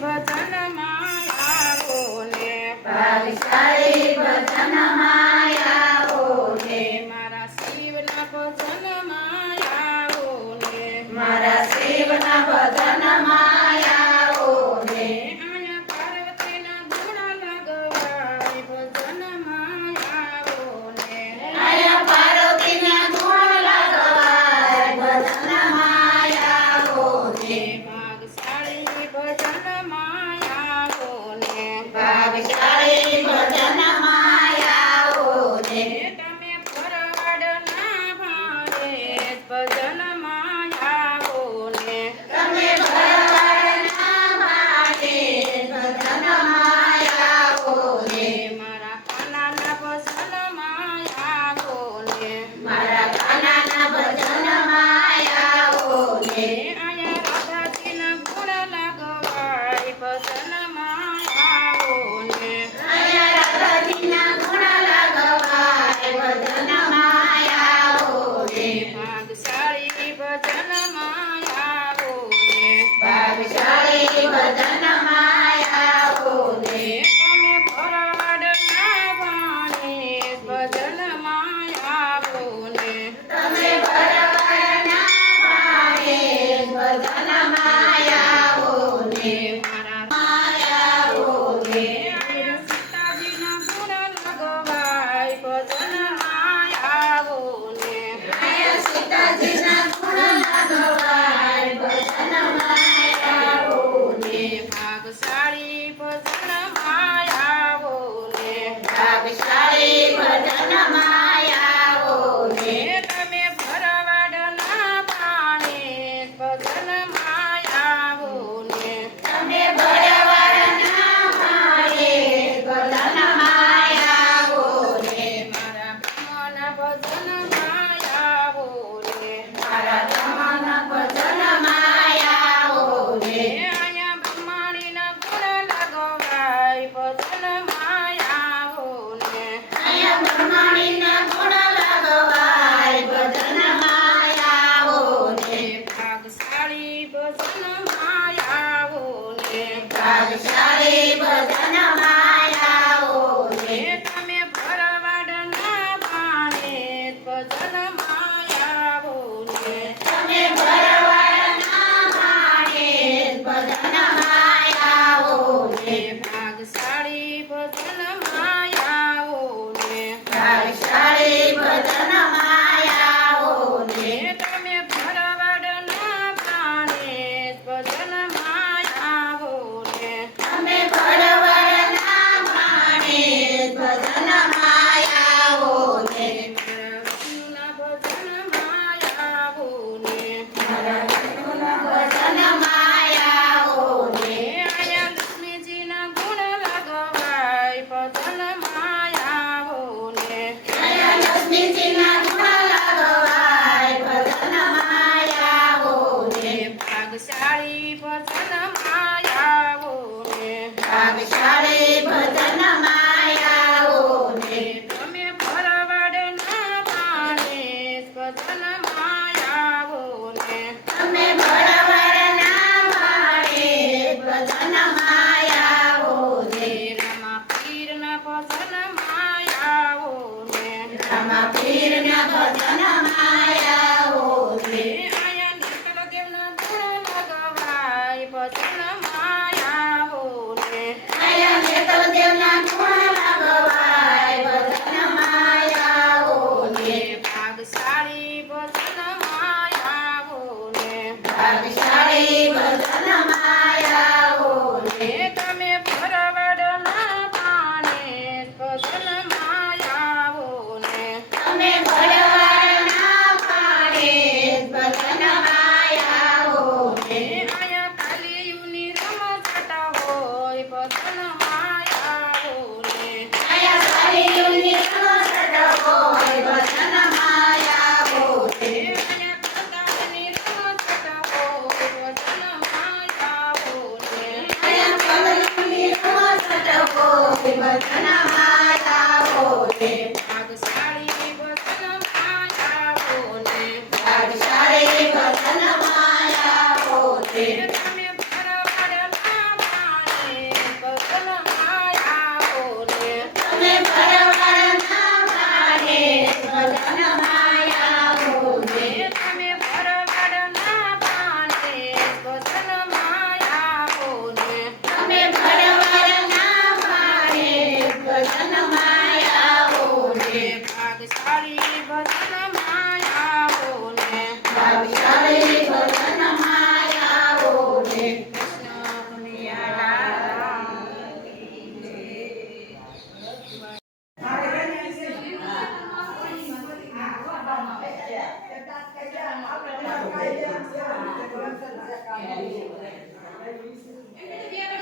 ભજન માયાવો ને ભાગશાળી ભજન માયાવો ને મારા શિવના ભજન માયાવો ને મારા શિવના ભજન માયાવો ને આયા પાર્વતીના ગુણ લગવાય ભજન માયાવો ને આયા પાર્વતીના ગુણ લગવાય ભજન માયાવો ને ભાગશાળી ભજન માયાવો ને ભાગશાળી ભજન માયાવો ને તમે ફરવાડના ભાણે ભજન માયાવો ને તમે ભરવાડના ભાણે ભજન માયાવો ને મારા કાનાના ભજન માયાવો ને મારા કાનાના ભજન માયાવો ને આયા રાધાજીના ગુણ લગવાય ભજન માયાવો ને આયા રાધાજીના ગુણ લગવાય ભજન માયાવો ને ભાગશાળી ભજન માયાવો ને ભાગશાળી ભજન માયાવો ને તમે ફરવાડના ભાણે ભજન માયાવો ને તમે ભરવાડના ભાણે ભજન માયાવો ને મારા માયાવો ને આયા સીતાજીના ગુણ લગવાય ભજન માયાવો ને આયા સીતાજીના ગુણ લગવાય ભજન માયાવો ને ભાગશાળી ભજન માયાવો ને ભાગશાળી ભજન માયાવો ને તમે ભરવાડના ભાણે ભજન માયાવો ને તમે ભરવાડના ભાણે ભજન માયાવો ને મારા બ્રહ્મના ભજન માયાવો ને મારા બ્રહ્મના ભજન માયાવો ને આયા બ્રહ્માણીના ગુણ લગવાય ભજન માયાવો ને આયા બ્રહ્માણીના ગુણ લગવાય ભજન માયાવો ને ભાગશાળી ભજન માયાવો ને ભાગશાળી ભજન માયાવો ને તમે ભરવાડના ભાણે ભજન માયાવો ને તમે ભરવાડના ભાણે ભજન માયાવો ને ભાગશાળી ભજન માયાવો ને ભાગશાળી ભજન માયાવો ને તમે ભરવાડના ભાણે ભજન માયાવો ને તમે ભરવાડના ભાણે ભજન માયાવો ને વિષ્ણુના ભજન માયાવો ને મારા વિષ્ણુના ભજન માયાવો ને આયા લક્ષ્મીજીના ગુણ લગવાય ભજન માયાવો ને આયા લક્ષ્મીજીના ગુણ લગવાય ભજન માયાવો ને ભાગશાળી ભજન માયાવો ને ભાગશાળી ભજન માયાવો ને તમે ભરવાડના ભાણે ભજન માયાવો ને તમે ભરવાડના ભાણે ભજન માયાવો ને રમા પીરના ભજન માયાવો ને રામા પીરના ભજન માયાવો ને આયા નીલકંઠદેવના ગુણ લગવાય ભજન માયાવો ને આયા નેતરદેવના ગુણ લગવાય ભજન માયાવો ને ભાગશાળી ભજન માયાવો ને ભાગશાળી ભજન માયાવો ને તમે ભરવાડના ભાણે ભજન માયાવો ને તમે ભરવાડના ભાણે ભજન માયાવો ને આયા કાલિયુની રમઝટ હોય ભજન માયાવો ને આયા કાલિયુની રમઝટ હોય ભજન માયાવો ને આયા કંકાળની રમઝટ હોય ભજન માયાવો ને આયા કાલિયુની રમઝટ હોય ભજન માયાવો ને ભાગશાળી ભજન માયાવો ને ભાગશાળી ભજન માયાવો ને તમે ભરવાડના એમ તો બે